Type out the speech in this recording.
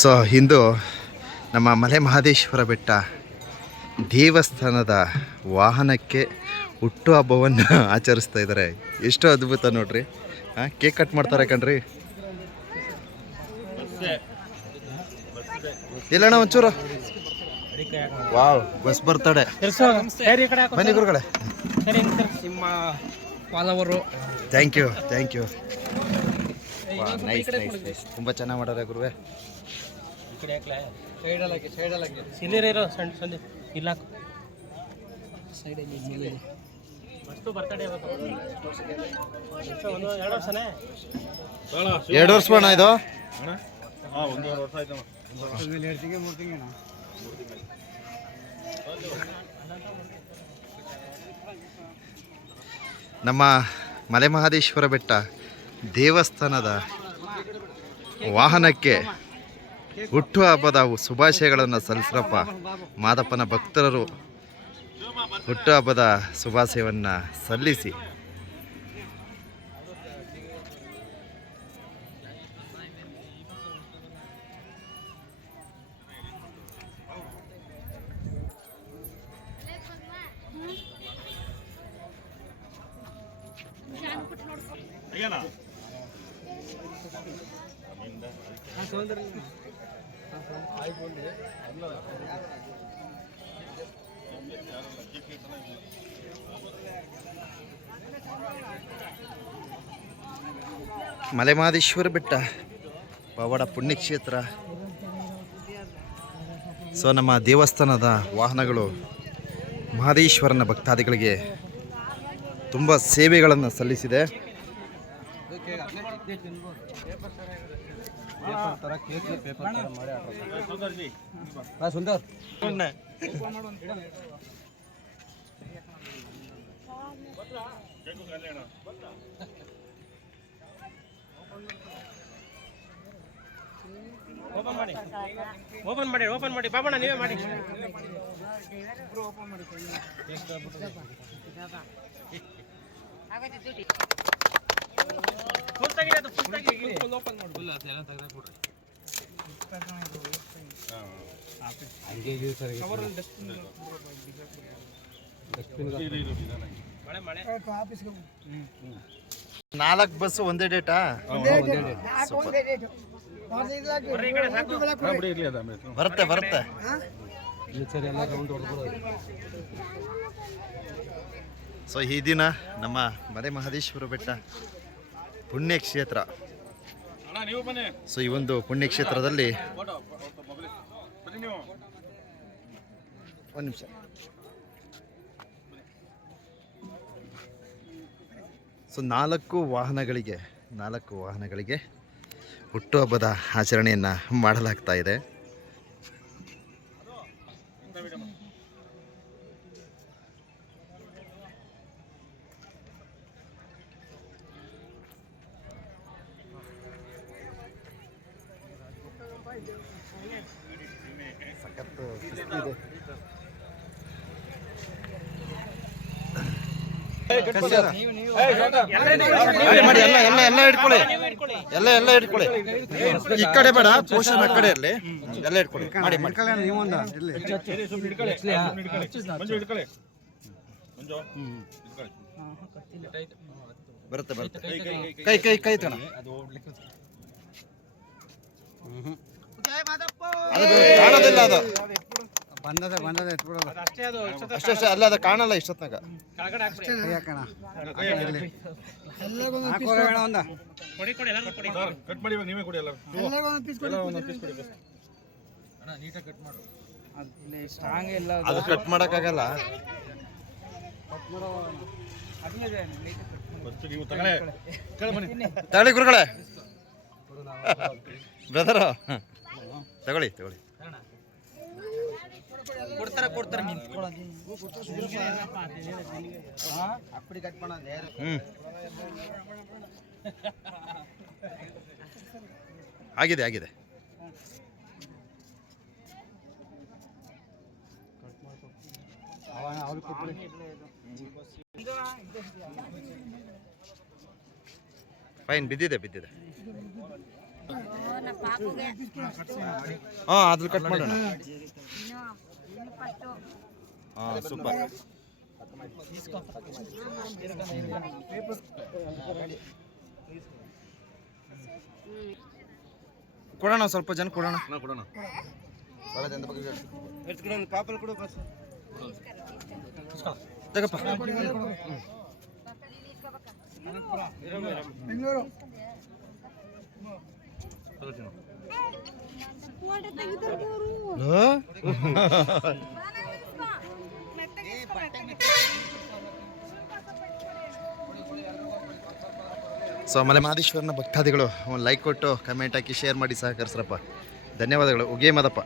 So ಇಂದು ನಮ್ಮ ಮಲೆ ಮಹದೇಶ್ವರ ಬೆಟ್ಟ ದೇವಸ್ಥಾನದ ವಾಹನಕ್ಕೆ ಹುಟ್ಟುಹಬ್ಬವನ್ನು ಆಚರಿಸ್ತಾ ಇದ್ದಾರೆ. ಎಷ್ಟು ಅದ್ಭುತ ನೋಡ್ರಿ. ಹಾಂ ಕೇಕ್ ಕಟ್ ಮಾಡ್ತಾರೆ ಕಣ್ರಿ. ಇಲ್ಲಣ್ಣ ಒಂಚೂರು. ವಾವ್ ಬಸ್ ಬರ್ತಡೆ. ಬನ್ನಿ ಗುರುಗಳೇ. ನಿಮ್ಮ thank you thank you nice nice nice ತುಂಬ ಚೆನ್ನಾಗಿ ಮಾಡಾರೆ ಗುರುವೆ. ಸಿಲಿರ್ ಇರೋ ಸಣ್ಣ ಸಣ್ಣ ಇಲ್ಲ ಅಷ್ಟು ಬರ್ತಡೇ ಒಂದು ಎರಡು ವರ್ಷನೇ? ಎರಡು ವರ್ಷ ಬಣ್ಣ ಇದು? ನಮ್ಮ ಮಲೆ ಮಹದೇಶ್ವರ ಬೆಟ್ಟ ದೇವಸ್ಥಾನದ ವಾಹನಕ್ಕೆ ಹುಟ್ಟುಹಬ್ಬದ ಶುಭಾಶಯಗಳನ್ನು ಸಲ್ಲಿಸ್ರಪ್ಪ. ಮಾದಪ್ಪನ ಭಕ್ತರು ಹುಟ್ಟುಹಬ್ಬದ ಶುಭಾಶಯವನ್ನು ಸಲ್ಲಿಸಿ. ಮಲೆಮಹದೇಶ್ವರ ಬೆಟ್ಟ ಪವಾಡ ಪುಣ್ಯಕ್ಷೇತ್ರ. ಸೊ ನಮ್ಮ ದೇವಸ್ಥಾನದ ವಾಹನಗಳು ಮಹದೇಶ್ವರನ ಭಕ್ತಾದಿಗಳಿಗೆ ತುಂಬ ಸೇವೆಗಳನ್ನು ಸಲ್ಲಿಸಿದೆ. ಸುಂದರ್ ಓಪನ್ ಮಾಡಿ ಓಪನ್ ಮಾಡಿ ಓಪನ್ ಮಾಡಿ ಬಾಬಣ್ಣ ನೀವೇ ಮಾಡಿ ಫುಲ್ ತೆಗೀರಿ ಅದು ಫುಲ್ ತೆಗೀರಿ ಫುಲ್ ಓಪನ್ ಮಾಡಿ ಫುಲ್ ಅದೆಲ್ಲ ತೆಗೆದು ಕೊಡ್ರಿ ಮಳೆ ಮಳೆ. ನಾಲ್ಕು ಬಸ್ ಒಂದೇ ಡೇಟಾ ಬರುತ್ತೆ ಬರುತ್ತೆ. ಸೊ ಈ ದಿನ ನಮ್ಮ ಮಲೆ ಮಹದೇಶ್ವರ ಬೆಟ್ಟ ಪುಣ್ಯಕ್ಷೇತ್ರ. ಸೊ ಈ ಒಂದು ಪುಣ್ಯಕ್ಷೇತ್ರದಲ್ಲಿ ಒಂದು ನಿಮಿಷ. ಸೊ ನಾಲ್ಕು ವಾಹನಗಳಿಗೆ ನಾಲ್ಕು ವಾಹನಗಳಿಗೆ ಹುಟ್ಟುಹಬ್ಬದ ಆಚರಣೆಯನ್ನು ಮಾಡಲಾಗ್ತಾ ಇದೆ. ಸಖತ್ತು ಇದೆ ಎಲ್ಲ ಎಲ್ಲ ಇಟ್ಕೊಳ್ಳಿ ಎಲ್ಲ ಎಲ್ಲ ಇಟ್ಕೊಳ್ಳಿ ಈ ಕಡೆ ಬೇಡ ಪೋಷನ್ ಆ ಕಡೆ ಇರಲಿ. ಎಲ್ಲ ಇಟ್ಕೊಳ್ಳಿ. ಮಾಡಿ ಬರುತ್ತೆ ಬರುತ್ತೆ. ಕೈ ಕೈ ಕೈ ತಣ. ಅದು ಕಾಣೋದಿಲ್ಲ ಅದು. ಬಂದದ ಬಂದದ ಎತ್ಬಿಡೋದು. ಅಷ್ಟೇ ಅದು ಅಷ್ಟೇ ಅಷ್ಟೇ ಅಲ್ಲ ಅದು ಕಾಣಲ್ಲ ಕೊಡಿ. ಎಲ್ಲರೂ ಕೊಡಿ ಅಲ್ಲಿ ಸ್ಟ್ರಾಂಗ್ ಇಲ್ಲ ಅದು. ಕಟ್ ಮಾಡೋಕ್ಕಾಗಲ್ಲ. ತಗೊಳ್ಳಿ. ಗುರುಗಳೇ. ಬ್ರದರ್ ತಗೊಳ್ಳಿ ತಗೊಳ್ಳಿ. ಕೊಡ್ತಾರ ಕೊಡ್ತಾರ ಹ್ಮ್. ಆಗಿದೆ ಆಗಿದೆ. ಫೈನ್ ಬಿದ್ದಿದೆ ಬಿದ್ದಿದೆ. ಹಾಂ ಅದ್ರ ಕಟ್ ಮಾಡೋಣ. ಇನ್ನು ಇನ್ನು ಫಸ್ಟು ಹಾಂ ಸೂಪರ್ ಕೊಡೋಣ ಒಂದ್ ಸ್ವಲ್ಪ ಜನ ಕೊಡೋಣ ಕೊಡೋಣ ತಗಪ್ಪ ಸೊ ಮಲೆ ಮಾದೇಶ್ವರನ ಭಕ್ತಾದಿಗಳು, ಒಂದು ಲೈಕ್ ಕೊಟ್ಟು ಕಮೆಂಟ್ ಹಾಕಿ ಶೇರ್ ಮಾಡಿ ಸಹಕರಿಸ್ರಪ್ಪ. ಧನ್ಯವಾದಗಳು. ಉಗೇ ಮದಪ್ಪ.